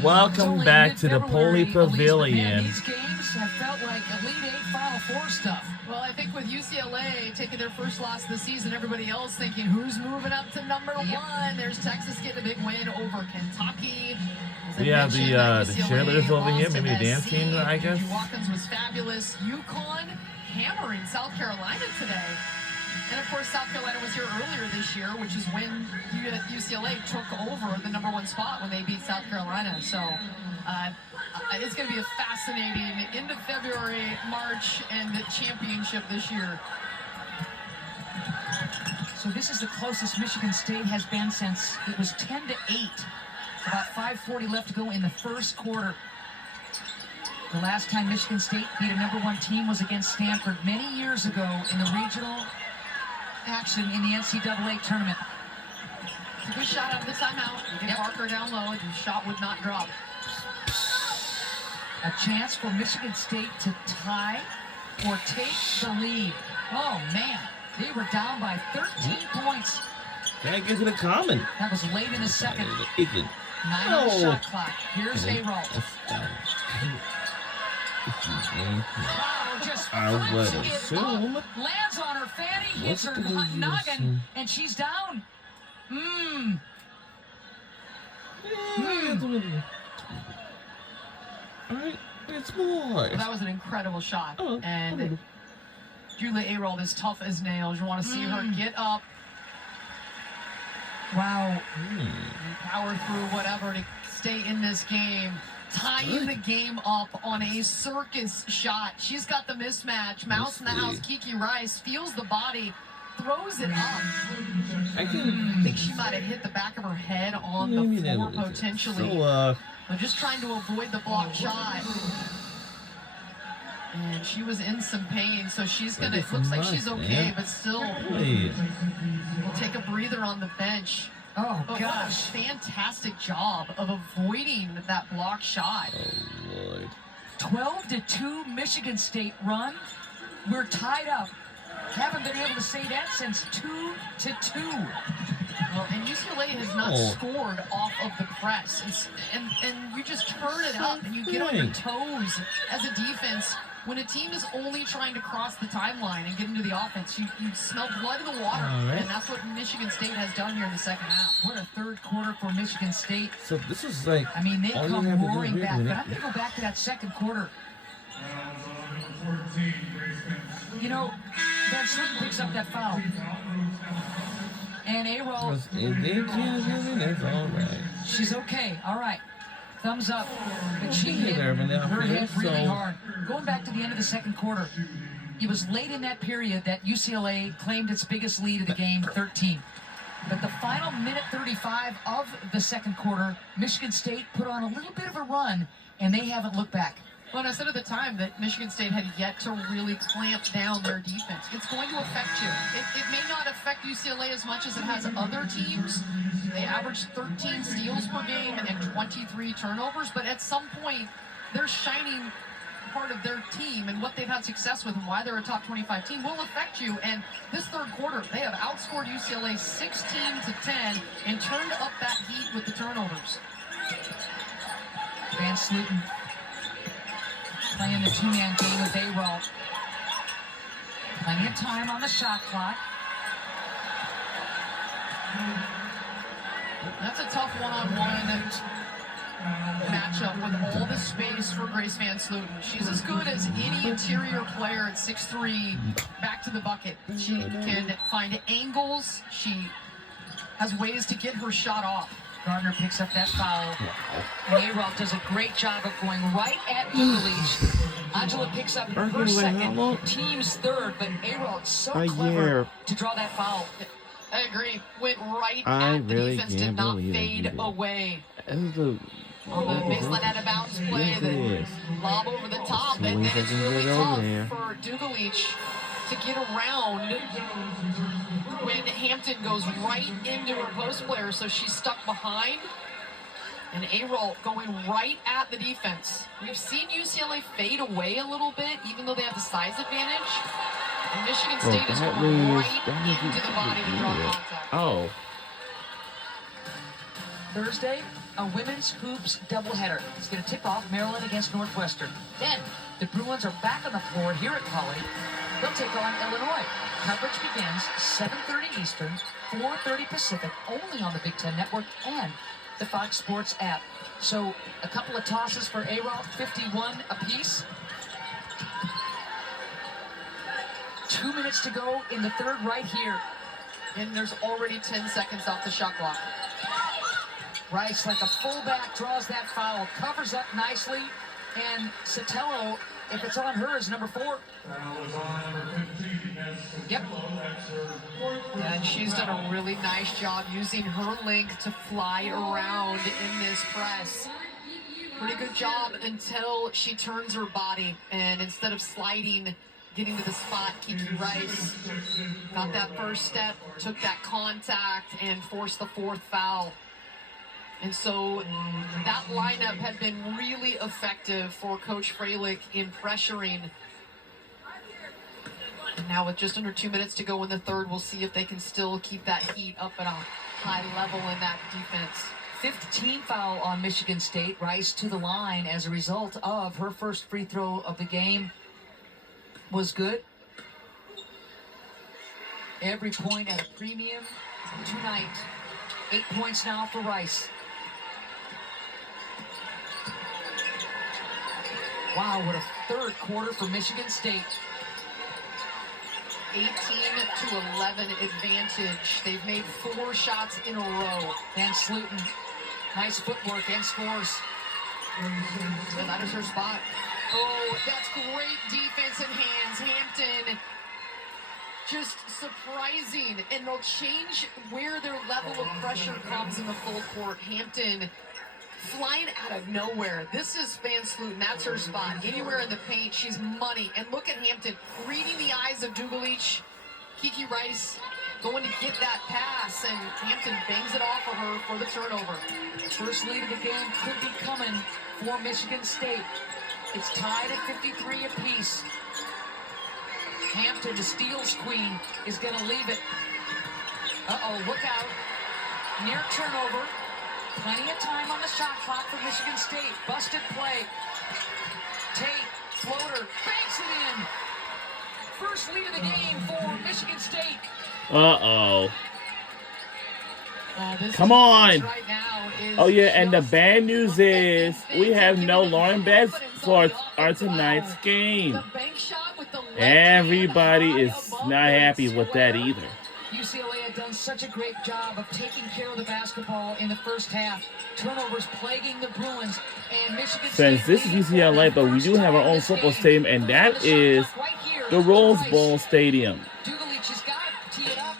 Welcome back to the Poly Pavilion. These games have felt like Elite Eight Final Four stuff. Well, I think with UCLA taking their first loss of the season, everybody else thinking, who's moving up to number one? There's Texas getting a big win over Kentucky. We have the cheerleaders over here, maybe the dance team, I guess. Watkins was fabulous. UConn hammering South Carolina today. And of course, South Carolina was here earlier this year, which is when UCLA took over the #1 spot when they beat South Carolina. So it's going to be a fascinating end of February, March, and the championship this year. So this is the closest Michigan State has been since it was 10-8. About 5:40 left to go in the first quarter. The last time Michigan State beat a #1 team was against Stanford many years ago in the regional action in the NCAA tournament. It's a good shot out of the timeout. You get Parker down low, and the shot would not drop. A chance for Michigan State to tie or take the lead. Oh, man. They were down by 13 points. Can't get to the common. That was late in the second. 9 No. on the shot clock. Here's A-Roll. I would assume. Lands on her fanny, hits her noggin, and she's down. Alright, it's more. Well, that was an incredible shot. Oh, and Julia A-Roll is tough as nails. You want to see her get up. Wow. And power through whatever to stay in this game. Tying the game up on a circus shot. She's got the mismatch. Mouse in the house, Kiki Rice, feels the body, throws it up. I think she might have hit the back of her head on the floor potentially. So, but just trying to avoid the block shot. And she was in some pain, so she's gonna, it looks like she's okay, but still will take a breather on the bench. Oh, but gosh. What a fantastic job of avoiding that block shot. Oh, Lord. 12-2 Michigan State run. We're tied up. Haven't been able to say that since 2-2. Well, and UCLA has not scored off of the press. And you just turn it up and you get on your toes as a defense. When a team is only trying to cross the timeline and get into the offense, you smell blood in the water. And that's what Michigan State has done here in the second half. What a third quarter for Michigan State. So this is like, I mean, they come roaring back. But I'm going to go back to that second quarter. You know, Van Sloten picks up that foul. And A-Roll. That's all right. She's okay. All right. Thumbs up. But she hit her head really hard. Going back to the end of the second quarter, it was late in that period that UCLA claimed its biggest lead of the game, 13. But the final minute 35 of the second quarter, Michigan State put on a little bit of a run, and they haven't looked back. Well, and I said at the time that Michigan State had yet to really clamp down their defense. It's going to affect you. It may not affect UCLA as much as it has other teams. They average 13 steals per game and 23 turnovers, but at some point, their shining part of their team and what they've had success with and why they're a top 25 team will affect you. And this third quarter, they have outscored UCLA 16-10 and turned up that heat with the turnovers. Van Sloten playing the two-man game with A-Roll. Plenty of time on the shot clock. That's a tough one-on-one matchup with all the space for Grace Van Sloten. She's as good as any interior player at 6'3", back to the bucket. She can find angles. She has ways to get her shot off. Gardner picks up that foul. And A-Roll does a great job of going right at Dugalich. Angela picks up her second, team's third, but A-Roll is so clever to draw that foul. I agree. Went right at the defense, did not fade away. On the baseline out of bounds play, the lob over the top, and then it's really tough for Dugalich to get around when Hampton goes right into her post player, so she's stuck behind. And A-Roll going right at the defense. We've seen UCLA fade away a little bit, even though they have the size advantage. And Michigan State is going right into the body to draw contact. Oh. Thursday, a women's hoops doubleheader. It's going to tip off Maryland against Northwestern. Then, the Bruins are back on the floor here at Poly. They'll take on Illinois. Coverage begins 7:30 Eastern, 4:30 Pacific, only on the Big Ten Network and the Fox Sports app. So, a couple of tosses for A-Roll, 51 apiece. 2 minutes to go in the third right here. And there's already 10 seconds off the shot clock. Rice, like a fullback, draws that foul, covers up nicely, and Sotelo, if it's on her, is number 4. Yep. And she's done a really nice job using her length to fly around in this press. Pretty good job until she turns her body, and instead of sliding, getting to the spot, Kiki Rice got that first step, took that contact, and forced the 4th foul. And so that lineup had been really effective for Coach Freilich in pressuring. And now with just under 2 minutes to go in the third, we'll see if they can still keep that heat up at a high level in that defense. 15 foul on Michigan State. Rice to the line as a result of her first free throw of the game. Was good. Every point at a premium tonight. 8 points now for Rice. Wow, what a third quarter for Michigan State. 18-11 advantage. They've made 4 shots in a row. Van Sluten, nice footwork and scores. And that is her spot. Oh, that's great defense in hands. Hampton just surprising, and they'll change where their level of pressure comes in the full court. Hampton flying out of nowhere. This is Van Sluten. That's her spot. Anywhere in the paint, she's money. And look at Hampton reading the eyes of Dugalich. Kiki Rice going to get that pass, and Hampton bangs it off of her for the turnover. First lead of the game could be coming for Michigan State. It's tied at 53 apiece. Hampton, the steals queen, is going to leave it. Uh-oh, look out. Near turnover. Plenty of time on the shot clock for Michigan State. Busted play. Tate, floater, banks it in. First lead of the game for Michigan State. Uh-oh. Come on. Right now is Oh, yeah, and the bad news is we have no Lauren Betts for our tonight's game. the bank shot with the left Everybody hand is high not above happy the with that square. either. UCLA had done such a great job of taking care of the basketball in the first half. Turnovers plaguing the Bruins, and Michigan Since State this is leading UCLA, for but we the do have our first own time football in this stadium, game. and On that the is shot clock right here, the Rose Rice. Bowl Stadium. Dugalich has got it, tee it up.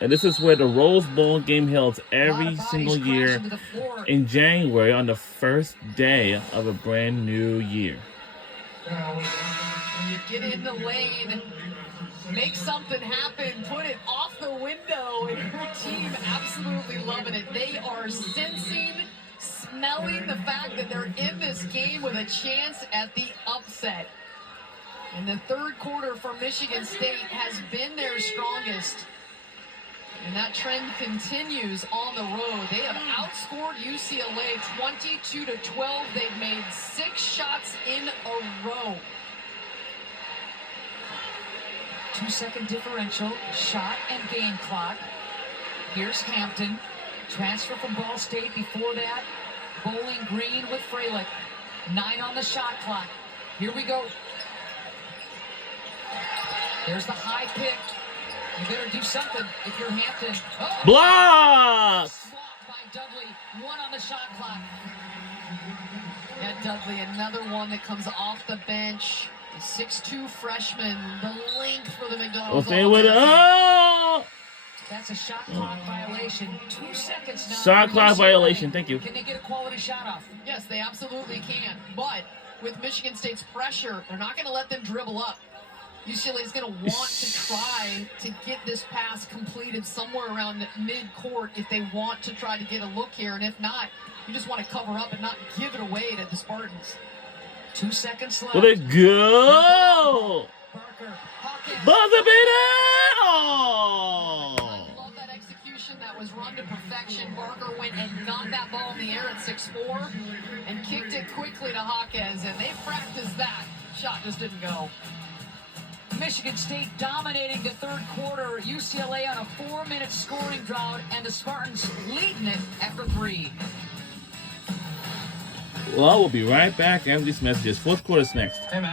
And this is where the Rose Bowl game held A lot every of bodies single crashing year to the floor. in January on the first day of a brand new year. You get in the lane, make something happen, put it off the window, and your team absolutely loving it. They are sensing, smelling the fact that they're in this game with a chance at the upset. And the third quarter for Michigan State has been their strongest. And that trend continues on the road. They have outscored UCLA 22-12. They've made 6 shots in a row. 2-second differential, shot and game clock. Here's Hampton, transfer from Ball State. Before that, Bowling Green with Freilich. 9 on the shot clock. Here we go. There's the high pick. You better do something if you're Hampton. Oh! Block! Swapped by Dudley. 1 on the shot clock. Yeah, Dudley, another one that comes off the bench. The 6'2 freshman, the length for the McDonald's. Stay with it. Oh! That's a shot clock violation. 2 seconds now. Shot clock UCLA. violation. Thank you. Can they get a quality shot off? Yes, they absolutely can. But with Michigan State's pressure, they're not going to let them dribble up. UCLA is going to want to try to get this pass completed somewhere around mid-court if they want to try to get a look here. And if not, you just want to cover up and not give it away to the Spartans. 2 seconds left. Will it go? Barker, Hawkins. Buzzer beater! Oh! I love that execution, that that was run to perfection. Barker went and got that ball in the air at 6'4" and kicked it quickly to Hawkins, and they practiced that. Shot just didn't go. Michigan State dominating the third quarter. UCLA on a 4-minute scoring drought, and the Spartans leading it after 3. Well, we'll be right back after these messages. Fourth quarter's next. Hey, man.